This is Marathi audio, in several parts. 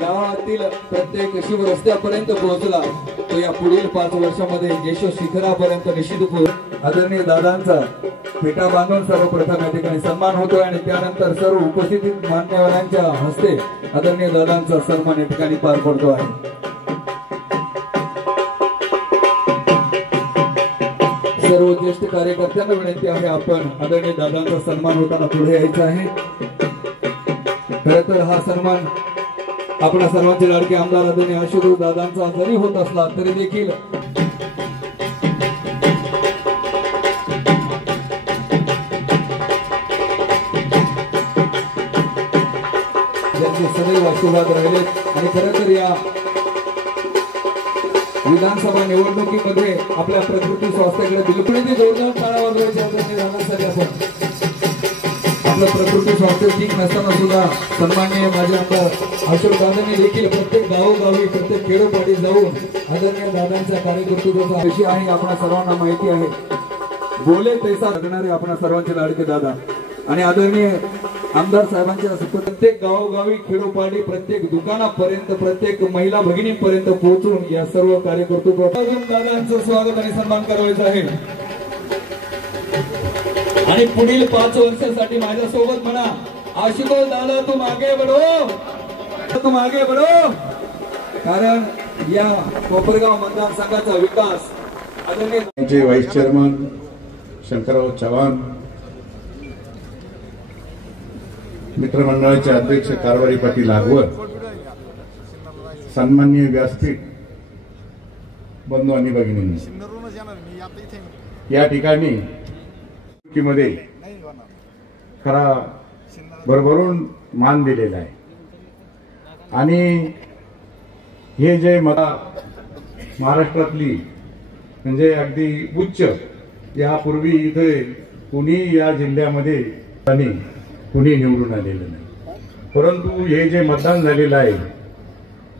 गावातील प्रत्येक शुभ रस्त्यापर्यंत पोहोचला तो या पुढील 5 वर्षामध्ये यश शिखरापर्यंत निश्चित पोहोचेल। आदरणीय दादांचा फेटा बांधून सर्वप्रथम या ठिकाणी सन्मान होतोय आणि त्यानंतर सर्व उपस्थित मान्यवरांच्या हस्ते आदरणीय दादांचा सन्मान या ठिकाणी पार पडतो आहे। सर्व ज्येष्ठ कार्यकर्त्यांना विनंती आहे आपण आदरणीय दादांचा सन्मान होताना पुढे यायचं आहे। खरं तर हा सन्मान आपल्या सर्वांचे लाडके आमदार आदरणीय आशुतोष दादांचा जरी होत असला तरी देखील त्यांचे सदैव आशीर्वाद राहिलेत आणि खरं तर या विधानसभा निवडणुकीमध्ये आपल्या प्रकृती स्वास्थ्याकडे बिलकुल जोरदार टाळा वाजवायच्या आदरणीय दादांसाठी आपण आपलं प्रकृती स्वास्थ्य ठीक नसताना सुद्धा सन्माननीय माझे आमदार अशोक दादांनी देखील प्रत्येक गावोगावी प्रत्येक खेडोपाडी जाऊन आदरणीय दादांच्या कार्यकर्तृत्वाचा विषय आहे आपल्या सर्वांना माहिती आहे। बोले तैसा लागणारे आपल्या सर्वांचे लाडके दादा आणि आदरणीय आमदार साहेबांच्या प्रत्येक गावोगावी खेडोपाडी प्रत्येक दुकानापर्यंत प्रत्येक महिला भगिनींपर्यंत पोहोचून या सर्व कार्यकर्तृत्वाचा दादांचं स्वागत आणि सन्मान करायचं आहे आणि पुढील 5 वर्षासाठी माझ्या सोबत म्हणा आशुतोष दादा तुम आगे बढ़ो, तुम आगे बढ़ो। कारण या कोपरगाव मतदारसंघाचा विकास आदरणीय व्हाइस चेअरमन शंकरराव चव्हाण, मित्रमंडळाचे अध्यक्ष कारभारी पाटील लागवड, सन्माननीय व्यासपीठ बंधू आणि भगिनींनी, या ठिकाणी मध्ये खरा भरभरून मान दिलेला आहे आणि हे जे मला महाराष्ट्रातली म्हणजे अगदी उच्च यापूर्वी इथे कुणी या जिल्ह्यामध्ये कुणी निवडून आलेलं नाही, परंतु हे जे मतदान झालेलं आहे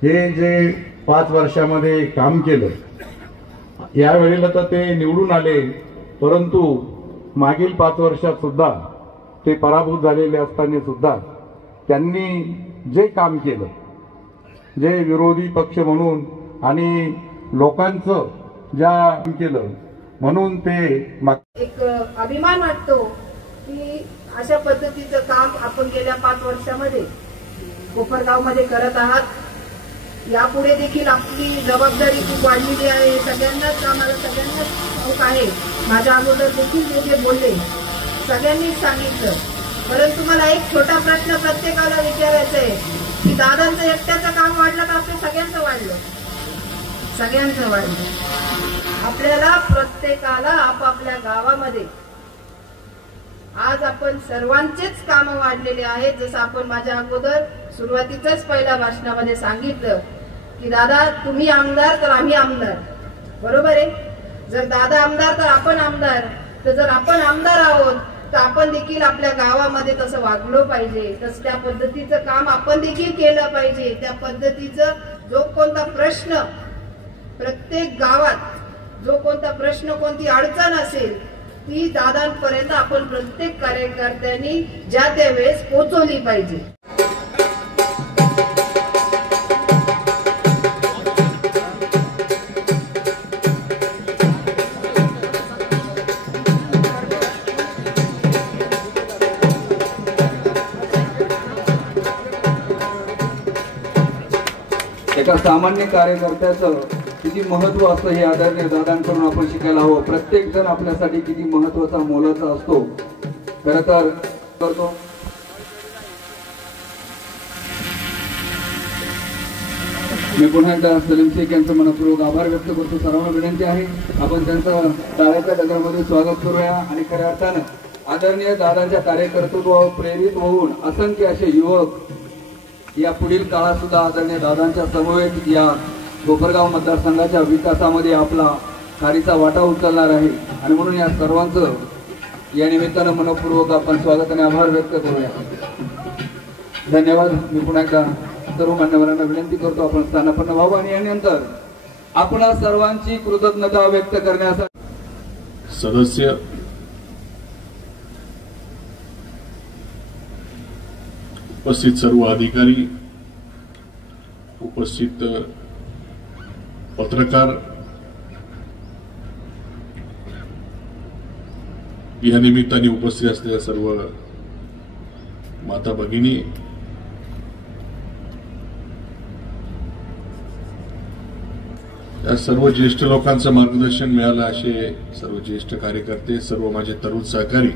हे जे 5 वर्षामध्ये काम केलं यावेळेला तर ते निवडून आले, परंतु मागील 5 वर्षात सुद्धा ते पराभूत झालेले असताना सुद्धा त्यांनी जे काम केलं, जे विरोधी पक्ष म्हणून आणि लोकांचं ज्या केलं म्हणून ते एक अभिमान वाटतो की अशा पद्धतीचं काम आपण गेल्या 5 वर्षामध्ये कोपरगाव मध्ये करत आहात। यापुढे देखील आपली जबाबदारी खूप वाढलेली आहे, सगळ्यांनाच आम्हाला सगळ्यांनाच ठाऊक आहे। माझ्या अगोदर देखील जे बोलले सगळ्यांनीच सांगितलं, परंतु मला एक छोटा प्रश्न प्रत्येकाला विचारायचा आहे की दादांचं एकट्याचं काम वाढलं का आपलं सगळ्यांचं वाढलं? सगळ्यांचं वाढलं। आपल्याला प्रत्येकाला आपापल्या गावामध्ये आज आपण सर्वांचेच काम वाढलेले आहेत। जसं आपण माझ्या अगोदर सुरुवातीच्याच पहिल्या भाषणामध्ये सांगितलं की दादा तुम्ही आमदार तर आम्ही आमदार, बरोबर आहे। जर दादा आमदार तर आपण आमदार, तर जर आपण आमदार आहोत तर आपण देखील आपल्या गावामध्ये तसं वागलो पाहिजे, तसं त्या पद्धतीचं काम आपण देखील केलं पाहिजे। त्या पद्धतीचं जो कोणता प्रश्न प्रत्येक गावात जो कोणता प्रश्न कोणती अडचण असेल ती दादांपर्यंत आपण प्रत्येक कार्यकर्त्यांनी ज्या त्या वेळेस पोहोचवली पाहिजे। एका सामान्य कार्यकर्त्याचं किती महत्व असतं हे आदरणीय दादांकडून आपण शिकायला हवं। प्रत्येक जण आपल्यासाठी किती महत्वाचा मोलाचा असतो खरं तर करतो। मी पुन्हा एकदा सलीम शेख यांचं मनपूर्वक आभार व्यक्त करतो। सर्वांना विनंती आहे आपण त्यांचं टाळ्याच्या गजरामध्ये स्वागत करूया आणि खऱ्या अर्थानं आदरणीय दादांच्या कार्यकर्तृत्वावर प्रेरित होऊन असंख्य असे युवक या पुढील काळात सुद्धा आदरणीय दादांच्या समवेत या कोपरगाव मतदारसंघाच्या विकासामध्ये आपला खारीचा वाटा उचलणार आहे आणि म्हणून या सर्वांचं या निमित्तानं मनपूर्वक आपण स्वागत आणि आभार व्यक्त करूया। धन्यवाद। मी पुन्हा एकदा सर्व मान्यवरांना विनंती करतो आपण स्थानापन्न व्हावं आणि यानंतर आपणा सर्वांची कृतज्ञता व्यक्त करण्यासाठी सदस्य, उपस्थित सर्व अधिकारी, उपस्थित पत्रकार, या निमित्ताने उपस्थित असलेल्या सर्व माता भगिनी, या सर्व ज्येष्ठ लोकांचं मार्गदर्शन मिळालं असे सर्व ज्येष्ठ कार्यकर्ते, सर्व माझे तरुण सहकारी,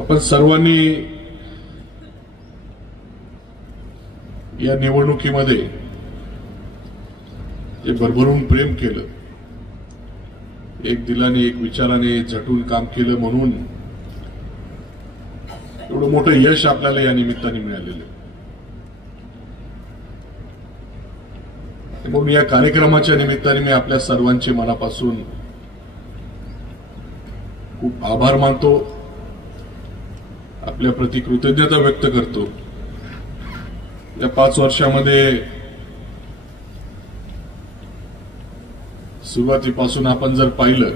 आपण सर्वांनी या निवडणुकीमध्ये जे भरभरून प्रेम केलं, एक दिलाने एक विचाराने झटून काम केलं, म्हणून एवढं मोठं यश आपल्याला या निमित्ताने मिळालेलं. म्हणून या कार्यक्रमाच्या निमित्ताने मी आपल्या सर्वांचे मनापासून खूप आभार मानतो, आपल्या प्रति कृतज्ञता व्यक्त करतो. या 5 वर्षामध्ये सुरुवातीपासून आपण जर पाहिलं,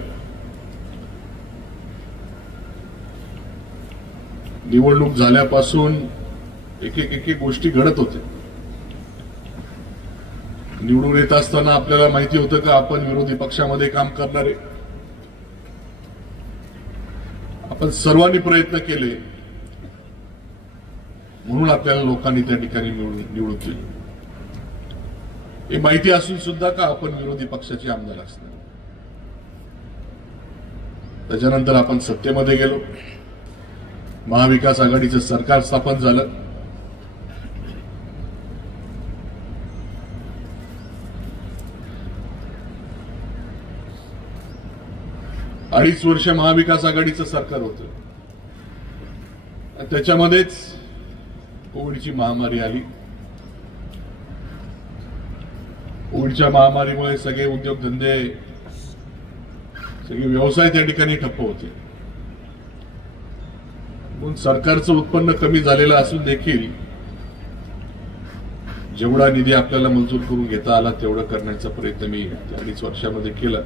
निवडणूक झाल्यापासून एक एक गोष्टी घडत होत्या. निवडून येत असताना आपल्याला माहिती होतं का आपण विरोधी पक्षामध्ये काम करणारे. आपण सर्वांनी प्रयत्न केले, म्हणून आपल्याला लोकांनी त्या ठिकाणी निवडून दिली. हे माहिती असून सुद्धा का आपण विरोधी पक्षाचे आमदार असणार. त्याच्यानंतर आपण सत्तेमध्ये गेलो, महाविकास आघाडीचं सरकार स्थापन झालं. अडीच वर्ष महाविकास आघाडीचं सरकार होतं. त्याच्यामध्येच कोविडची महामारी आली. कोविडच्या महामारीमुळे सगळे उद्योगधंदे, सगळे व्यवसाय त्या ठिकाणी ठप्प होते. म्हणून सरकारचं उत्पन्न कमी झालेलं असून देखील जेवढा निधी आपल्याला मंजूर करून घेता आला तेवढं करण्याचा प्रयत्न मी 2.5 वर्षामध्ये केला.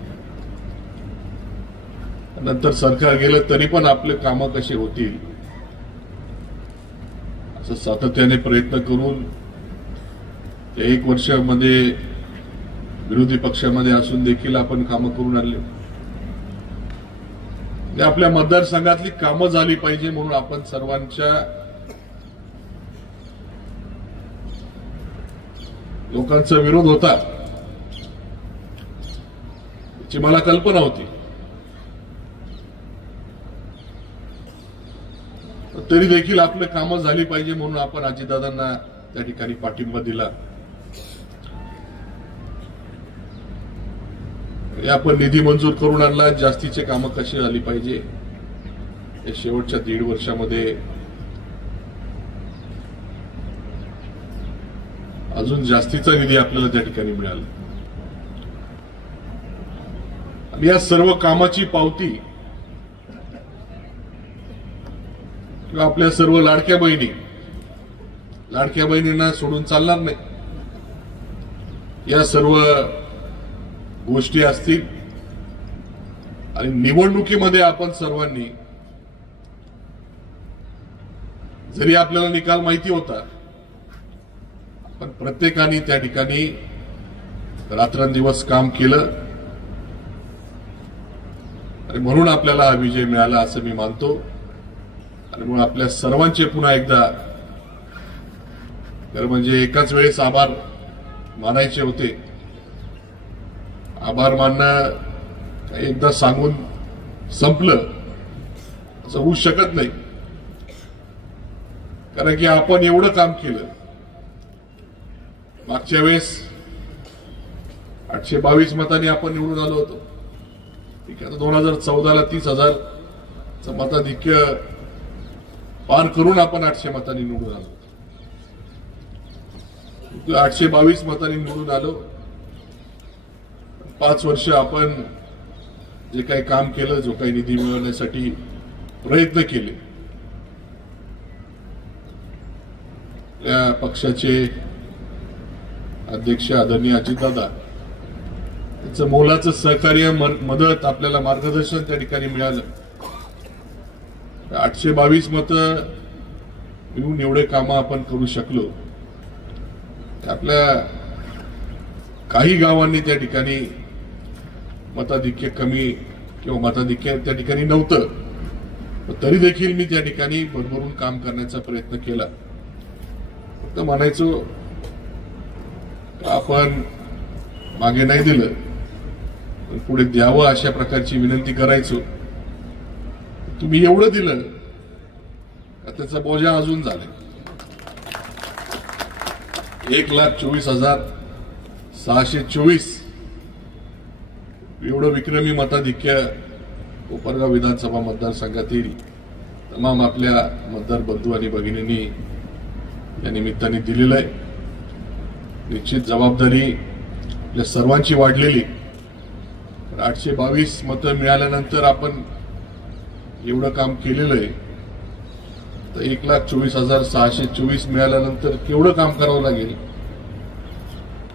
नंतर सरकार गेलं तरी पण आपले कामं कशी होतील असं सातत्याने प्रयत्न करून या 1 वर्षामध्ये विरोधी पक्षामध्ये असून देखील आपण कामं करून आणले. आपल्या मतदारसंघातली कामं झाली पाहिजे म्हणून आपण सर्वांच्या लोकांचा विरोध होता याची मला कल्पना होती. तरी देखील आपलं कामं झाली पाहिजे म्हणून आपण अजितदादांना त्या ठिकाणी पाठिंबा दिला. आपण निधी मंजूर करून आणला. जास्तीचे कामं कशी झाली पाहिजे या शेवटच्या 1.5 वर्षामध्ये अजून जास्तीचा निधी आपल्याला त्या ठिकाणी मिळाला. आणि या सर्व कामाची पावती किंवा आपल्या सर्व लाडक्या बहिणींना सोडून चालणार नाही. या सर्व गोष्टी असतील आणि निवडणुकीमध्ये आपण सर्वांनी, जरी आपल्याला निकाल माहिती होता, पण प्रत्येकाने त्या ठिकाणी रात्रंदिवस काम केलं आणि म्हणून आपल्याला हा विजय मिळाला असं मी मानतो. आणि म्हणून आपल्या सर्वांचे पुन्हा एकदा तर म्हणजे एकाच वेळेस आभार मानायचे होते. आभार मानणं एकदा सांगून संपलं असं होऊ शकत नाही, कारण की आपण एवढं काम केलं. मागच्या वेळेस 822 मतांनी आपण निवडून आलो होतो. ठीक आहे, 2014ला 30,000 मताधिक्य पार करून आपण 800 मतांनी निवडून आलो. 822 मतांनी निवडून आलो. 5 वर्ष आपण जे काही काम केलं, जो काही निधी मिळवण्यासाठी प्रयत्न केले, या पक्षाचे अध्यक्ष आदरणीय अजितदादा यांचं मोलाचं सहकार्य, मदत, आपल्याला मार्गदर्शन त्या ठिकाणी मिळालं. 822 मतं मिळून एवढे कामं आपण करू शकलो. आपल्या काही गावांनी त्या ठिकाणी मताधिक्य कमी किंवा मताधिक्य त्या ठिकाणी नव्हतं, तरी देखील मी त्या ठिकाणी भरभरून काम करण्याचा प्रयत्न केला. फक्त म्हणायचो आपण मागे नाही दिलं, पण पुढे द्यावं अशा प्रकारची विनंती करायचो. तुम्ही एवढं दिलं का त्याचा बोजा अजून झाला. 1,24,624 एवढं विक्रमी मताधिक्य कोपरगाव विधानसभा मतदारसंघातील तमाम आपल्या मतदार बंधू आणि भगिनींनी या निमित्ताने दिलेलं आहे. निश्चित जबाबदारी आपल्या सर्वांची वाढलेली. 822 मतं मिळाल्यानंतर आपण एवढं काम केलेलं आहे, तर 1,24,624 मिळाल्यानंतर केवढं काम करावं लागेल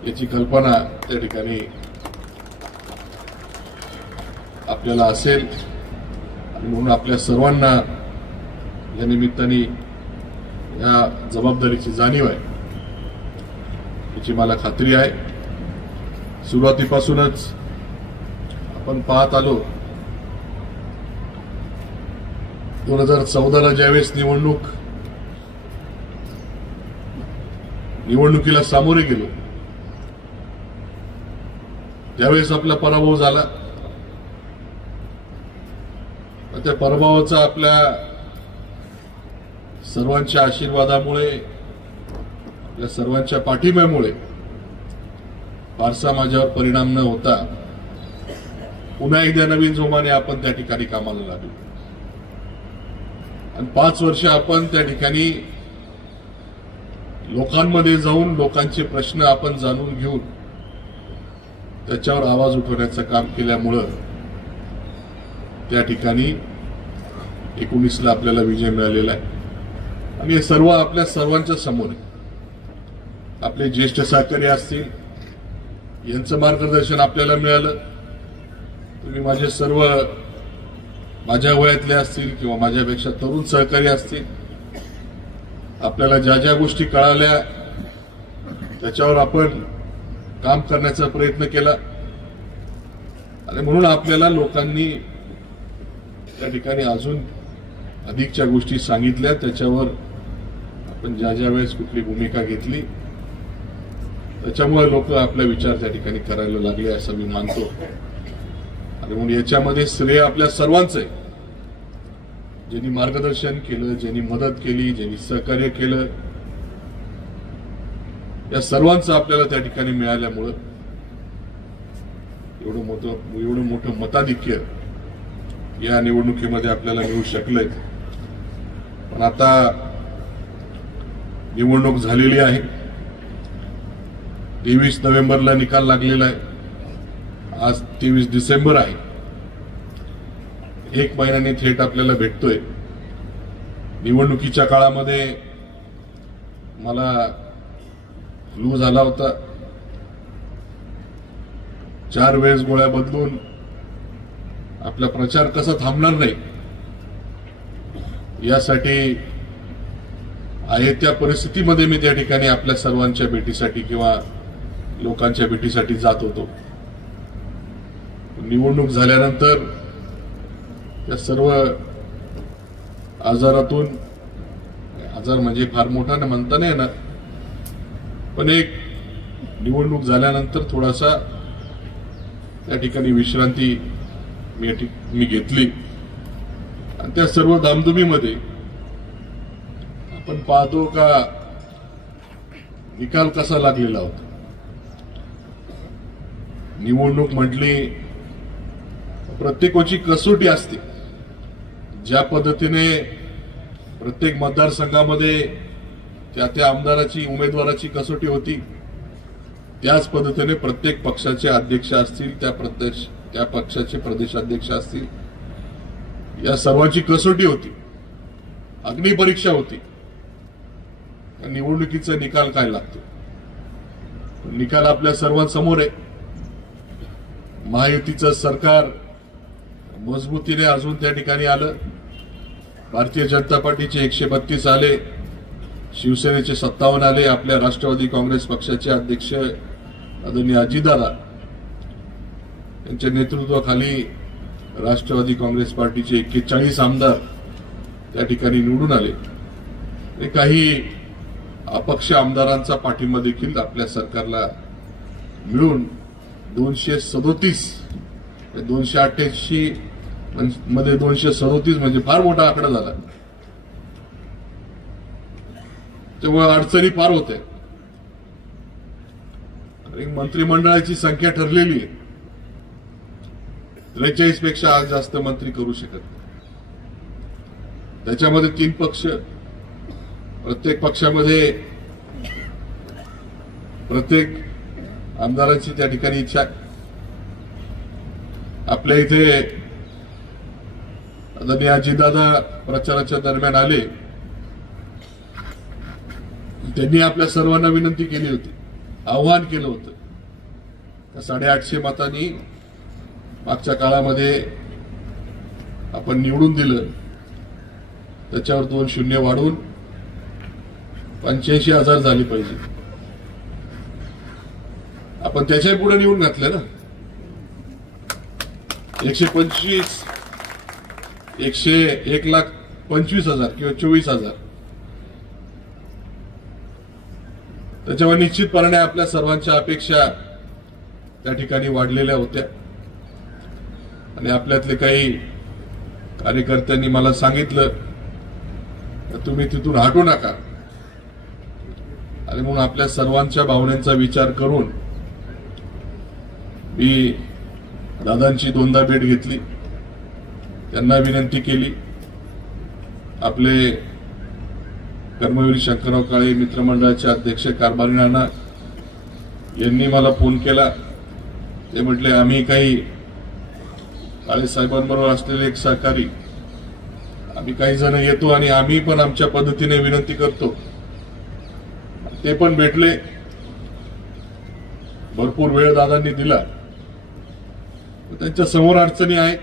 याची कल्पना त्या ठिकाणी आपल्याला असेल. आणि म्हणून आपल्या सर्वांना या निमित्ताने या जबाबदारीची जाणीव आहे याची मला खात्री आहे. सुरुवातीपासूनच आपण पाहत आलो, 2014ला ज्यावेळेस निवडणुकीला सामोरे गेलो त्यावेळेस आपला पराभव झाला. त्या पराभवाचा आपल्या सर्वांच्या आशीर्वादामुळे, आपल्या सर्वांच्या पाठिंब्यामुळे फारसा माझ्यावर परिणाम न होता पुन्हा एकदा नवीन जोमाने आपण त्या ठिकाणी कामाला लागलो. आणि 5 वर्ष आपण त्या ठिकाणी लोकांमध्ये जाऊन लोकांचे प्रश्न आपण जाणून घेऊन त्याच्यावर आवाज उठवण्याचं काम केल्यामुळं त्या ठिकाणी 19ला आपल्याला विजय मिळालेला आहे. आणि हे सर्व आपल्या सर्वांच्या समोर आहे. आपले ज्येष्ठ सहकारी असतील, यांचं मार्गदर्शन आपल्याला मिळालं. तुम्ही माझे सर्व माझ्या वयातले असतील किंवा माझ्यापेक्षा तरुण सहकारी असतील, आपल्याला ज्या ज्या गोष्टी कळाल्या त्याच्यावर आपण काम करण्याचा प्रयत्न केला. आणि म्हणून आपल्याला लोकांनी त्या ठिकाणी अजून अधिकच्या गोष्टी सांगितल्या, त्याच्यावर आपण ज्या ज्या वेळेस कुठली भूमिका घेतली त्याच्यामुळे लोक आपला विचार त्या ठिकाणी करायला लागले असं मी मानतो. आणि म्हणून याच्यामध्ये श्रेय आपल्या सर्वांचं आहे. ज्यांनी मार्गदर्शन केलं, ज्यांनी मदत केली, ज्यांनी सहकार्य केलं, या सर्वांचं आपल्याला त्या ठिकाणी मिळाल्यामुळं एवढं मोठं मताधिक्य या निवडणुकीमध्ये आपल्याला मिळू शकलंय. पण आता निवडणूक झालेली आहे. 23 नोव्हेंबरला निकाल लागलेला आहे. आज 23 डिसेंबर आहे. 1 महिन्याने थेट आपल्याला भेटतोय. निवडणुकीच्या काळामध्ये मला फ्लू झाला होता. 4 वेळेस गोळ्या बदलून आपला प्रचार कसा थांबणार नाही यासाठी आहे त्या परिस्थितीमध्ये मी त्या ठिकाणी आपल्या सर्वांच्या भेटीसाठी किंवा लोकांच्या भेटीसाठी जात होतो. निवडणूक झाल्यानंतर या सर्व आजारातून, आजार म्हणजे फार मोठा न म्हणता नाही येणार, पण एक निवडणूक झाल्यानंतर थोडासा त्या ठिकाणी विश्रांती मी घेतली. आणि त्या सर्व धामधुमीमध्ये आपण पाहतो का निकाल कसा लागलेला होता. निवडणूक म्हटली प्रत्येकाची कसोटी असते. ज्या पद्धतीने प्रत्येक मतदारसंघामध्ये त्या आमदाराची, उमेदवाराची कसोटी होती, त्याच पद्धतीने प्रत्येक पक्षाचे अध्यक्ष असतील, त्या पक्षाचे प्रदेशाध्यक्ष असतील, या सर्वांची कसोटी होती, अग्निपरीक्षा होती. निवडणुकीचा निकाल काय लागतो. निकाल आपल्या सर्वांसमोर आहे. महायुतीचं सरकार मजबूतीने अजून त्या ठिकाणी आलं. भारतीय जनता पार्टीचे 132 आले, शिवसेनेचे 57 आले, आपल्या राष्ट्रवादी काँग्रेस पक्षाचे अध्यक्ष आदरणीय अजितदादा यांच्या नेतृत्वाखाली राष्ट्रवादी काँग्रेस पार्टीचे 41 आमदार त्या ठिकाणी निवडून आले. आणि काही अपक्ष आमदारांचा पाठिंबा देखील आपल्या सरकारला मिळून 237 288 मध्ये 237 म्हणजे फार मोठा आकडा झाला. त्यामुळे अडचणी फार होत्या. मंत्रिमंडळाची संख्या ठरलेली आहे. 43 पेक्षा आज जास्त मंत्री करू शकत नाही. त्याच्यामध्ये 3 पक्ष, प्रत्येक पक्षामध्ये प्रत्येक आमदारांची त्या ठिकाणी इच्छा. आपल्या इथे आदरणीय अजितदादा प्रचाराच्या दरम्यान आले. त्यांनी आपल्या सर्वांना विनंती केली होती, आव्हान केलं होतं. 850 मतांनी मागच्या काळामध्ये आपण निवडून दिलं, त्याच्यावर 2 शून्य वाढून 85,000 झाली पाहिजे. आपण त्याच्या पुढे निवडून घातलं ना. 125 1,25,000 किंवा 24,000. त्याच्यावर निश्चितपणे आपल्या सर्वांच्या अपेक्षा त्या ठिकाणी वाढलेल्या होत्या. आणि आपल्यातले काही कार्यकर्त्यांनी मला सांगितलं तुम्ही तिथून हटू नका. आणि म्हणून आपल्या सर्वांच्या भावनांचा विचार करून मी दादांची 2दा भेट घेतली. त्यांना विनंती केली. आपले कर्मवीर शंकरराव काळे मित्रमंडळाचे अध्यक्ष कारभारी नाना यांनी मला फोन केला. ते म्हटले आम्ही काही काळे साहेबांबरोबर असलेले एक सहकारी, आम्ही काही जण येतो आणि आम्ही पण आमच्या पद्धतीने विनंती करतो. ते पण भेटले. भरपूर वेळ दादांनी दिला. त्यांच्या समोर अडचणी आहेत,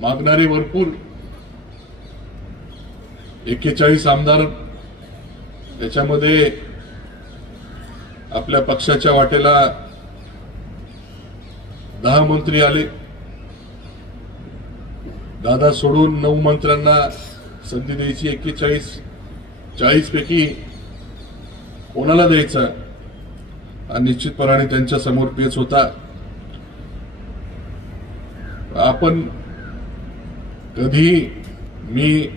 मागणारे भरपूर. 41 आमदार, त्याच्यामध्ये आपल्या पक्षाच्या वाटेला 10 मंत्री आले. दादा सोडून 9 मंत्र्यांना संधी द्यायची. 40 पैकी कोणाला द्यायचा हा निश्चितपणे त्यांच्या समोर पेच होता. आपण कधी, मी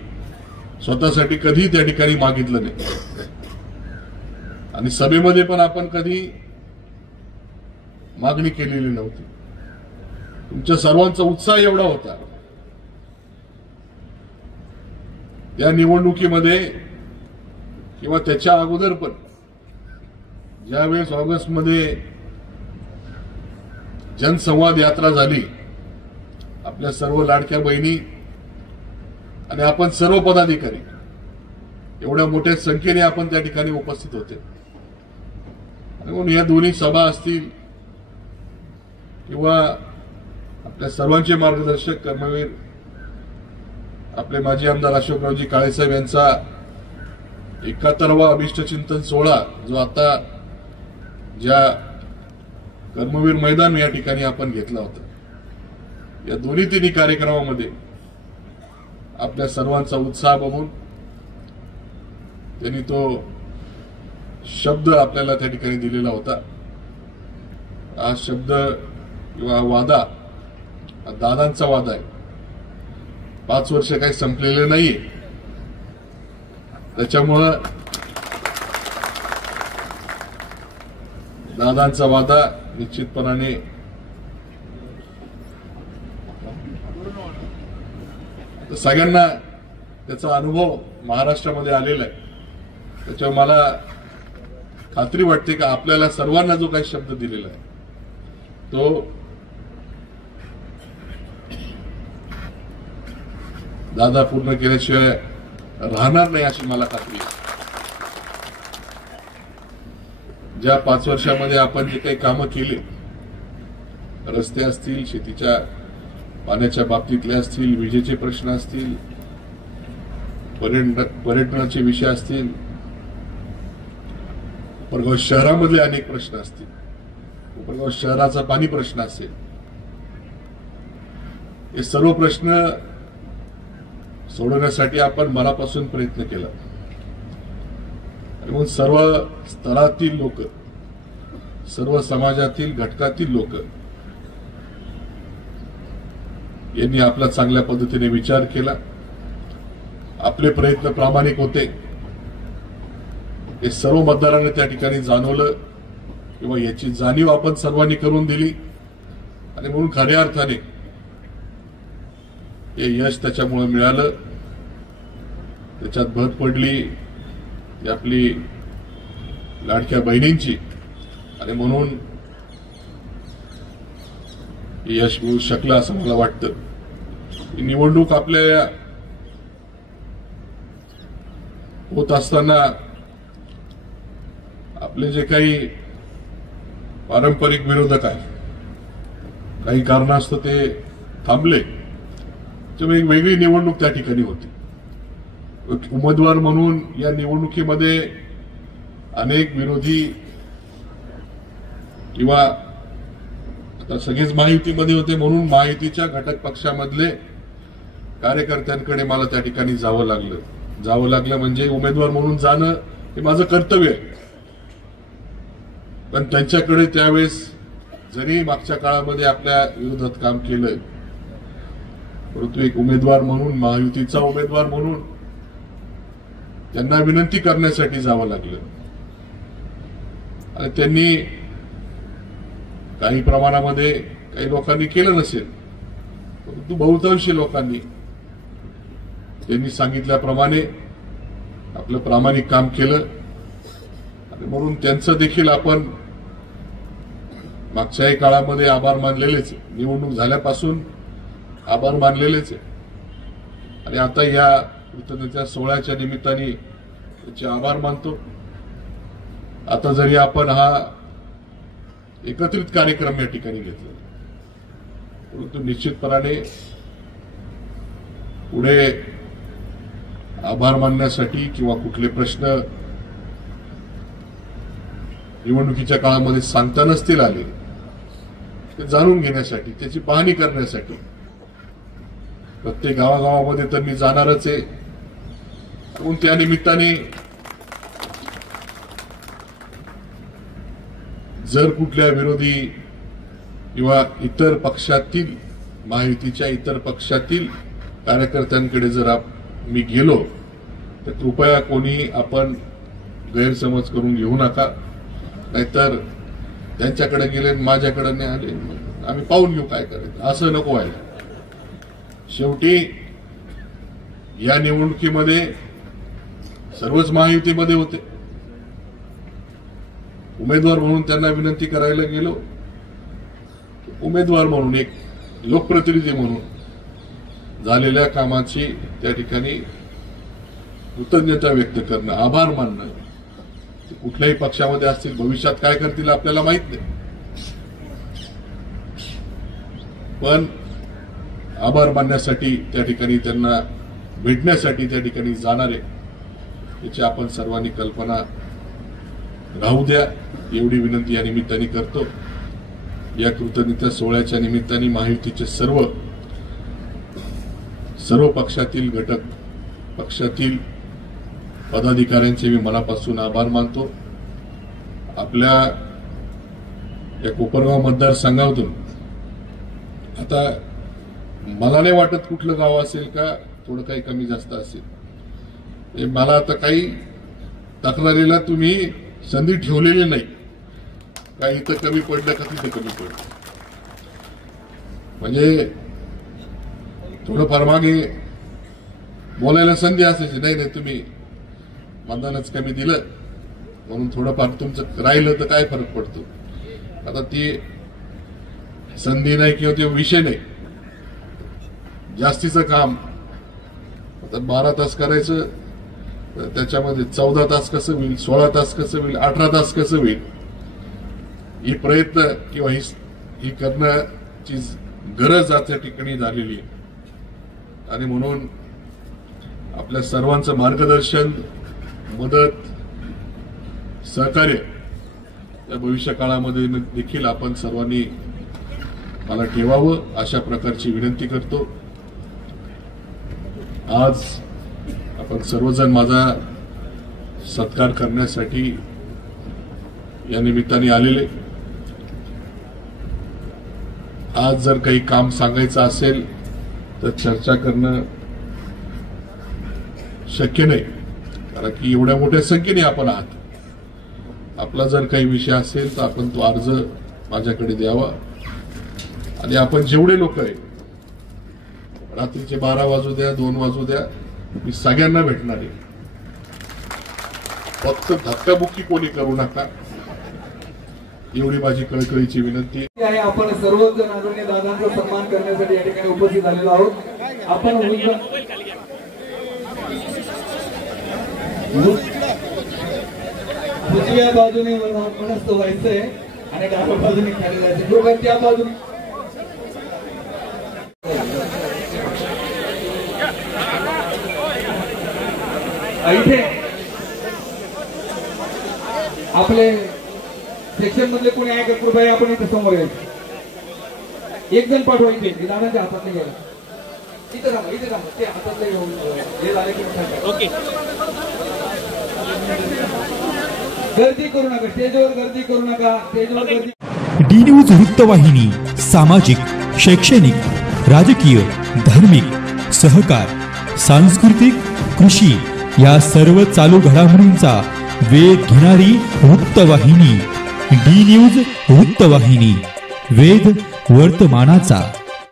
स्वतःसाठी कधी त्या ठिकाणी मागितलं नाही. आणि सभेमध्ये पण आपण कधी मागणी केलेली नव्हती. तुमच्या सर्वांचा उत्साह एवढा होता. या निवडणुकीमध्ये किंवा त्याच्या अगोदर पण ज्यावेळेस ऑगस्टमध्ये जनसंवाद यात्रा झाली, आपल्या सर्व लाडक्या बहिणी आणि आपण सर्व पदाधिकारी एवढ्या मोठ्या संख्येने आपण त्या ठिकाणी उपस्थित होते. आणि म्हणून या दोन्ही सभा असतील किंवा आपल्या सर्वांचे मार्गदर्शक कर्मवीर आपले माजी आमदार अशोकरावजी काळेसाहेब यांचा 71वा अभिष्टचिंतन सोहळा जो आता ज्या कर्मवीर मैदान या ठिकाणी आपण घेतला होता, या दोन्ही तिन्ही कार्यक्रमामध्ये आपल्या सर्वांचा उत्साह बघून त्यांनी तो शब्द आपल्याला त्या ठिकाणी दिलेला होता. हा शब्द किंवा वादा हा दादांचा वादा आहे. 5 वर्ष काही संपलेले नाहीये. त्याच्यामुळं दादांचा वादा निश्चितपणाने सगळ्यांना त्याचा अनुभव महाराष्ट्रामध्ये आलेला आहे. त्याच्यावर मला खात्री वाटते की आपल्याला सर्वांना जो काही शब्द दिलेला आहे तो दादा पूर्ण केल्याशिवाय राहणार नाही अशी मला खात्री आहे. ज्या 5 वर्षामध्ये आपण जे काही कामं केले, रस्ते असतील, शेतीच्या पाण्याच्या बाबतीतले असतील, विजेचे प्रश्न असतील, पर्यटनाचे विषय असतील, कोपरगाव शहरामधले अनेक प्रश्न असतील, कोपरगाव शहराचा पाणी प्रश्न असेल, हे सर्व प्रश्न सोडवण्यासाठी आपण मनापासून प्रयत्न केला. म्हणून सर्व स्तरातील लोक, सर्व समाजातील घटकातील लोक यांनी आपला चांगल्या पद्धतीने विचार केला. आपले प्रयत्न प्रामाणिक होते हे सर्व मतदारांनी त्या ठिकाणी जाणवलं किंवा याची जाणीव आपण सर्वांनी करून दिली. आणि म्हणून खऱ्या अर्थाने हे यश त्याच्यामुळे मिळालं. त्याच्यात भर पडली आपली लाडक्या बहिणींची, आणि म्हणून यश मिळू शकलं असं मला वाटतं. ही निवडणूक आपल्या होत असताना आपले जे काही पारंपरिक विरोधक आहेत, काही कारणास्तव ते थांबले, त्यामुळे एक वेगळी निवडणूक त्या ठिकाणी होती. उमेदवार म्हणून या निवडणुकीमध्ये अनेक विरोधी किंवा आता सगळेच महायुतीमध्ये होते, म्हणून महायुतीच्या घटक पक्षामधले कार्यकर्त्यांकडे मला त्या ठिकाणी जावं लागलं म्हणजे उमेदवार म्हणून जाणं हे माझं कर्तव्य आहे. पण त्यांच्याकडे त्यावेळेस जरी मागच्या काळामध्ये आपल्या विरोधात काम केलं, परंतु एक उमेदवार म्हणून, महायुतीचा उमेदवार म्हणून त्यांना विनंती करण्यासाठी जावं लागलं. आणि त्यांनी काही प्रमाणामध्ये काही लोकांनी केलं नसेल, परंतु बहुतांशी लोकांनी त्यांनी सांगितल्याप्रमाणे आपलं प्रामाणिक काम केलं. आणि म्हणून त्यांचं देखील आपण मागच्याही काळामध्ये आभार मानलेलेच, निवडणूक झाल्यापासून आभार मानलेलेच आहे. आणि आता या कृतज्ञता सोहळ्याच्या निमित्ताने त्याचे आभार मानतो. आता जरी आपण हा एकत्रित कार्यक्रम या ठिकाणी घेतला, परंतु निश्चितपणाने पुढे आभार मानण्यासाठी किंवा कुठले प्रश्न निवडणुकीच्या काळामध्ये सांगता नसतील आले, ते जाणून घेण्यासाठी, त्याची पाहणी करण्यासाठी प्रत्येक गावागावामध्ये तर मी जाणारच आहे. म्हणून त्या निमित्ताने जर कुठल्या विरोधी किंवा इतर पक्षातील, महायुतीच्या इतर पक्षातील कार्यकर्त्यांकडे जर मी गेलो तर कृपया कोणी आपण गैरसमज करून घेऊ नका. नाहीतर त्यांच्याकडे गेले माझ्याकडे नाही आले, आम्ही पाहून घेऊ काय करायचं, असं नको व्हायला. शेवटी या निवडणुकीमध्ये सर्वच महायुतीमध्ये होते. उमेदवार म्हणून त्यांना विनंती करायला गेलो, उमेदवार म्हणून, एक लोकप्रतिनिधी म्हणून झालेल्या कामाची त्या ठिकाणी कृतज्ञता व्यक्त करणं, आभार मानणं. कुठल्याही पक्षामध्ये असतील, भविष्यात काय करतील आपल्याला माहित नाही, पण आभार मानण्यासाठी त्या ठिकाणी, त्यांना भेटण्यासाठी त्या ठिकाणी जाणारे, याची आपण सर्वांनी कल्पना राहू द्या, एवढी विनंती या निमित्ताने करतो. या कृतज्ञता सोहळ्याच्या निमित्ताने महायुतीचे सर्व पक्षातील घटक पक्षातील पदाधिकाऱ्यांचे मी मनापासून आभार मानतो. आपल्या या कोपरगाव मतदारसंघातून आता मला नाही वाटत कुठलं गाव असेल का थोडं काही कमी जास्त असेल. मला आता काही तक्रारीला तुम्ही संधी ठेवलेली नाही, काही इथं कमी पडलं का तिथं कमी पडलं, म्हणजे थोडंफार मागे बोलायला संधी असायची. नाही तुम्ही मतदानच कमी दिलं म्हणून थोडंफार तुमचं राहिलं तर काय फरक पडतो. आता ती संधी नाही किंवा ते विषय नाही, जास्तीचं काम आता 12 तास करायचं, त्याच्यामध्ये 14 तास कसं होईल, 16 तास कसं होईल, 18 तास कसं होईल, ही प्रयत्न किंवा ही करण्याची गरज आज त्या ठिकाणी झालेली आहे आणि म्हणून आपल्या सर्वांचं मार्गदर्शन, मदत, सहकार्य या भविष्य काळामध्ये देखील आपण सर्वांनी मला ठेवावं अशा प्रकारची विनंती करतो. आज आपण सर्वजण माझा सत्कार करण्यासाठी या निमित्ताने आलेले. आज जर काही काम सांगायचं असेल तर चर्चा करणं शक्य नाही, कारण की एवढ्या मोठ्या संख्येने आपण आहात. आपला जर काही विषय असेल तर आपण तो अर्ज माझ्याकडे द्यावा आणि आपण जेवढे लोक आहे, रात्रीचे 12 वाजू द्या, 2 वाजू द्या, मी सगळ्यांना भेटणार आहे. फक्त धक्काबुक्की कोणी करू नका, एवढी माझी कळकळीची विनंती आहे. आपण सर्वजण आदरणीय दादांचा सन्मान करण्यासाठी या ठिकाणी उपस्थित झालेलो आहोत. आपण उजव्या बाजूने मनस्थ व्हायचंय आणि डाव्या बाजूने खाली जायचं. दोघांच्या त्या बाजूने इथे आपले सेक्शन मधले कोणी आहे का? कृपया आपण इथे समोर यायचं. एक जण पाठवा इथे, दादांच्या हातातले घ्यायला. इथे थांबा, इथे थांबा. ते हातातले घेऊन हे झाले की ओके. गर्दी करू नका, स्टेजवर गर्दी करू नका, स्टेजवर गर्दी. डी न्यूज वृत्तवाहिनी सामाजिक, शैक्षणिक, राजकीय, धार्मिक, सहकार, सांस्कृतिक, कृषी या सर्व चालू घडामोडींचा वेध घेणारी वृत्तवाहिनी. डी न्यूज वृत्तवाहिनी, वेध वर्तमानाचा.